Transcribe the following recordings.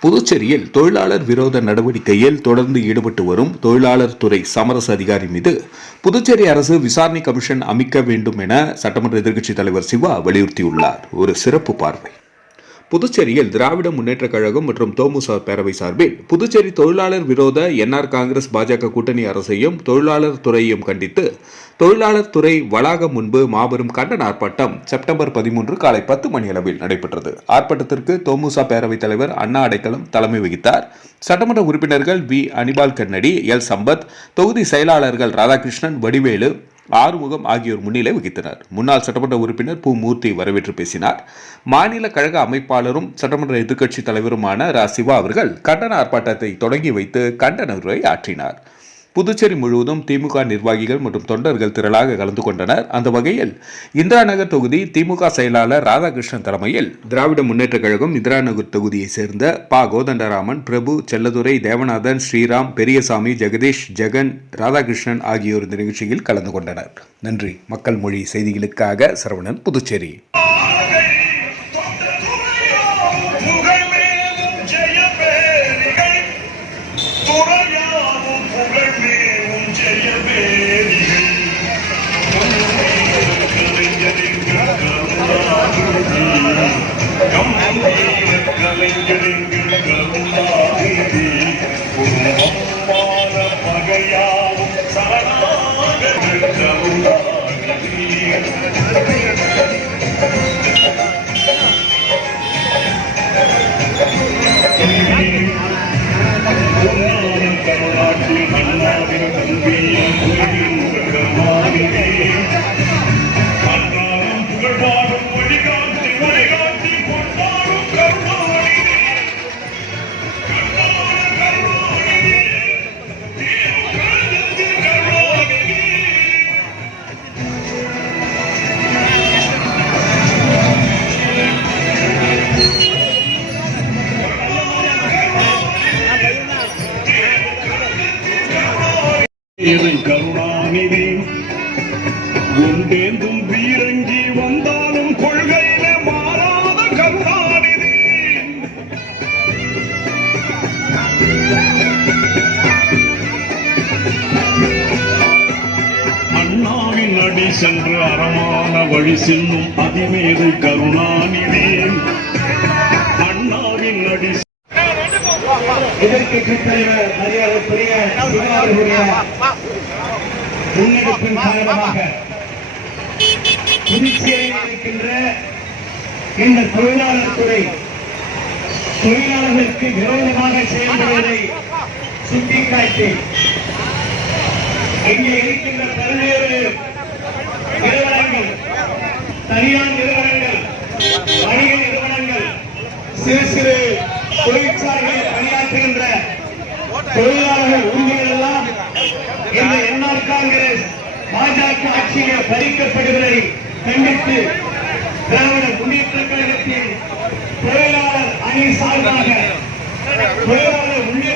புதுச்சேரியில் தொழிலாளர் விரோத நடவடிக்கையில் தொடர்ந்து ஈடுபட்டு வரும் தொழிலாளர் துறை சமரச அதிகாரி மீது புதுச்சேரி அரசு விசாரணை கமிஷன் அமைக்க வேண்டும் என சட்டமன்ற எதிர்க்கட்சித் தலைவர் சிவா வலியுறுத்தியுள்ளார். ஒரு சிறப்பு பார்வை. புதுச்சேரியில் திராவிட முன்னேற்றக் கழகம் மற்றும் தோமுச பேரவை சார்பில் புதுச்சேரி தொழிலாளர் விரோத என்ஆர் காங்கிரஸ் பாஜக கூட்டணி அரசையும் தொழிலாளர் துறையையும் கண்டித்து தொழிலாளர் துறை வளாகம் முன்பு மாபெரும் கண்டன ஆர்ப்பாட்டம் செப்டம்பர் பதிமூன்று காலை பத்து மணி அளவில் நடைபெற்றது. ஆர்ப்பாட்டத்திற்கு தோமுசா பேரவைத் தலைவர் அண்ணா அடைக்கலம் தலைமை வகித்தார். சட்டமன்ற உறுப்பினர்கள் வி. அனிபால் கண்ணடி எல். சம்பத் தொகுதி செயலாளர்கள் ராதாகிருஷ்ணன் வடிவேலு ஆறுமுகம் ஆகியோர் முன்னிலை வகித்தனர். முன்னாள் சட்டமன்ற உறுப்பினர் பூ மூர்த்தி வரவேற்று பேசினார். மாநில கழக அமைப்பாளரும் சட்டமன்ற எதிர்க்கட்சித் தலைவருமான ரா. சிவா அவர்கள் கண்டன ஆர்ப்பாட்டத்தை தொடங்கி வைத்து கண்டன உரை ஆற்றினார். புதுச்சேரி முழுவதும் திமுக நிர்வாகிகள் மற்றும் தொண்டர்கள் திரளாக கலந்து கொண்டனர். அந்த வகையில் இந்திரா நகர் தொகுதி திமுக செயலாளர் ராதாகிருஷ்ணன் தலைமையில் திராவிட முன்னேற்றக் கழகம் இந்திரா நகர் தொகுதியைச் சேர்ந்த ப. கோதண்டராமன் பிரபு செல்லதுரை தேவநாதன் ஸ்ரீராம் பெரியசாமி ஜெகதீஷ் ஜெகன் ராதாகிருஷ்ணன் ஆகியோர் இந்த நிகழ்ச்சியில் கலந்து கொண்டனர். நன்றி. மக்கள் மொழி செய்திகளுக்காக சரவணன் புதுச்சேரி. இது கருணாநிதி. குண்டேந்தும் வீரங்கி வந்தாலும் கொள்கையில மாறாத கருணாநிதி. அண்ணாவின் அடி சென்று அறமான வழி செல்லும் அதிமேதை கருணாநிதி. எதிர்க்கட்சி தலைவர் மரியாதைக்குரிய சிவாவுடைய முன்னெடுப்பின் காரணமாக புதுச்சேரியில் இருக்கின்ற இந்த தொழிலாளர் துறை தொழிலாளர்களுக்கு விரோதமாக செயல்படுவதை சுட்டிக்காட்டி இங்கே இருக்கின்ற பல்வேறு நிறுவனங்கள் தனியார் நிறுவனங்கள் வணிக நிறுவனங்கள் சிறு சிறு பாஜக ஆட்சியில் பறிக்கப்படுவதை கண்டித்து திராவிட முன்னேற்ற கழகத்தின் தொழிலாளர் அணி சார்பாக தொழிலாளர் முன்னேற்ற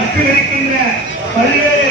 மற்றும் இருக்கின்ற பல்வேறு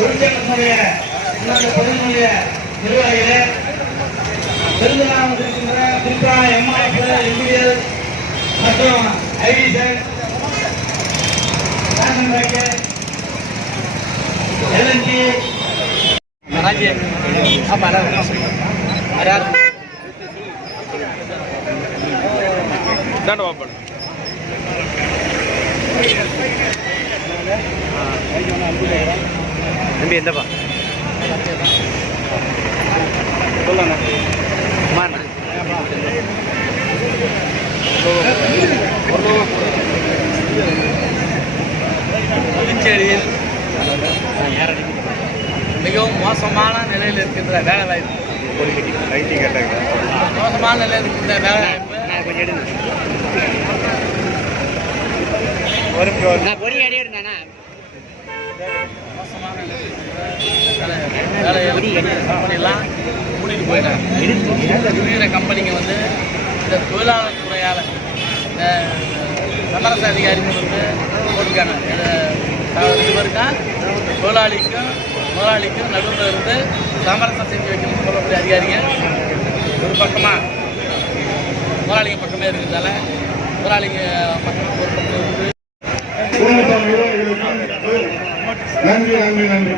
தொழிற்சங்கத்தினுடைய பொதுநிலைய நிர்வாகிகளே விருதுகளாக வந்திருக்கின்ற திரிபுரா எம்ஆர்எஃப் எம்பிஎல் மற்றும் ஐடிசெட் ரேஷன் பேக்கெட் எல்என்டி. தம்பி எந்தப்பா அம்மாண்ணா புதுச்சேரியில் மிகவும் மோசமான நிலையில் இருக்கின்ற ரைட்டி கேட்டாங்க மோசமான நிலையில் இருக்கின்ற கொஞ்சம் எடுங்க. ஒரு பொடி அடி எடுங்கண்ணா மோசமான நிலையில் இருக்கின்ற வேலை வேலை கம்பெனிலாம் மூடிட்டு போயிட்டாங்க இருக்கிற கம்பெனிங்க வந்து இந்த தொழிலாளர் துறையால் இந்த சமரச அதிகாரிகள் வந்து போட்டிருக்காங்க. இது ரெண்டு தொழிலாளிக்கும் முதலாளிக்கும் நடுவில் இருந்து சமரசம் செஞ்சு வைக்கணும்னு சொல்லக்கூடிய அதிகாரிங்க. ஒரு பக்கமாக முதலாளிங்க பக்கமே இருக்கிறதால முதலாளிங்க பக்கம் ஒரு பக்கம் இருந்து நன்றி நன்றி நன்றி.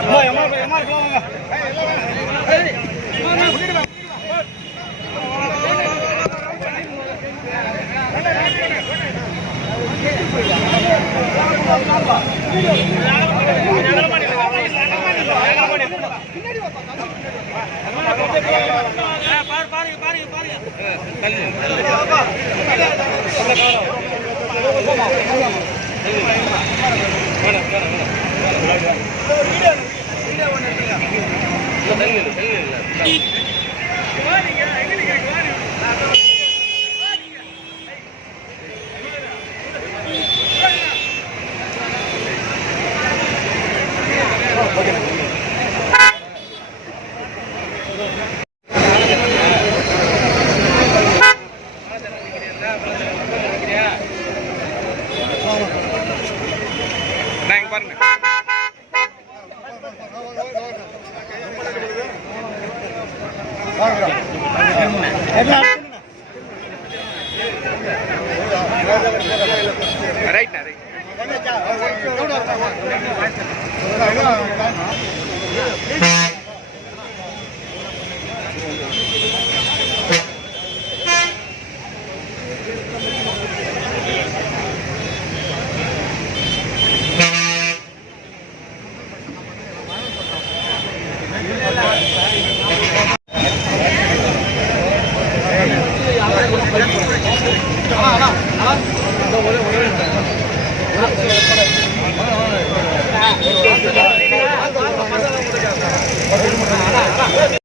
அம்மா அம்மா அம்மா வாங்க வீடியோ ஒன்று வீடியோ ஒன்று எப்படி பண்ணு ரைட் ரைட் ஆ